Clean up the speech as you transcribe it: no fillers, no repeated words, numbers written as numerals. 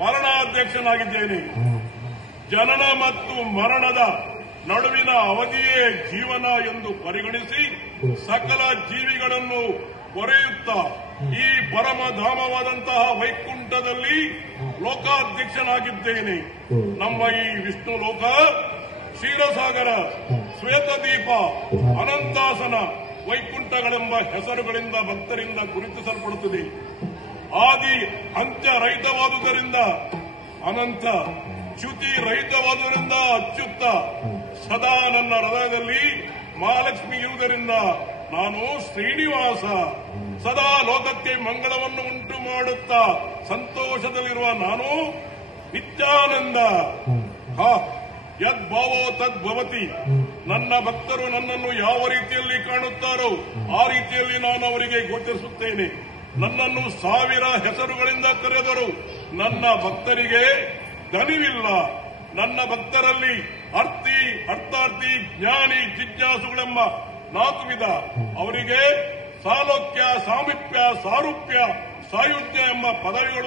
ಮರಣಾಧ್ಯಕ್ಷನಾಗಿದ್ದೇನೆ. ಜನನ ಮತ್ತು ಮರಣದ ನಡುವಿನ ಅವಧಿಯೇ ಜೀವನ ಎಂದು ಪರಿಗಣಿಸಿ ಸಕಲ ಜೀವಿಗಳನ್ನು ಹೊರೆಯುತ್ತಾ ಈ ಪರಮಧಾಮವಾದಂತಹ ವೈಕುಂಠದಲ್ಲಿ ಲೋಕಾಧ್ಯಕ್ಷನಾಗಿದ್ದೇನೆ. ನಮ್ಮ ಈ ವಿಷ್ಣು ಲೋಕ ಕ್ಷೀರಸಾಗರ, ಶ್ವೇತದೀಪ, ಅನಂತಾಸನ, ವೈಕುಂಠಗಳೆಂಬ ಹೆಸರುಗಳಿಂದ ಭಕ್ತರಿಂದ ಗುರುತಿಸಲ್ಪಡುತ್ತದೆ. ಆದಿ ಅಂತ್ಯ ರಹಿತವಾದುದರಿಂದ ಅನಂತ, ಚ್ಯುತಿ ರಹಿತವಾದುದರಿಂದ ಅಚ್ಯುತ, ಸದಾ ನನ್ನ ಹೃದಯದಲ್ಲಿ ಮಹಾಲಕ್ಷ್ಮಿ ಇರುವುದರಿಂದ ನಾನು ಶ್ರೀನಿವಾಸ. ಸದಾ ಲೋಕಕ್ಕೆ ಮಂಗಳವನ್ನು ಉಂಟು ಮಾಡುತ್ತಾ ಸಂತೋಷದಲ್ಲಿರುವ ನಾನು ನಿತ್ಯಾನಂದ. ಯದ್ಭಾವೋ ತದ್ಭವತಿ. ನನ್ನ ಭಕ್ತರು ನನ್ನನ್ನು ಯಾವ ರೀತಿಯಲ್ಲಿ ಕಾಣುತ್ತಾರೋ ಆ ರೀತಿಯಲ್ಲಿ ನಾನು ಅವರಿಗೆ ಗೋಚರಿಸುತ್ತೇನೆ. ನನ್ನನ್ನು 1000 ಹೆಸರುಗಳಿಂದ ಕರೆದರು ನನ್ನ ಭಕ್ತರಿಗೆ ದನಿವಿಲ್ಲ. ನನ್ನ ಭಕ್ತರಲ್ಲಿ ಅರ್ಥಾರ್ಥಿ, ಜ್ಞಾನಿ, ಜಿಜ್ಞಾಸುಗಳೆಂಬ 4 ವಿಧ. ಅವರಿಗೆ ಸಾಲೋಕ್ಯ, ಸಾಮೀಪ್ಯ, ಸಾರೂಪ್ಯ, ಸಾಯುಜ್ಯ ಎಂಬ ಪದವಿಗಳು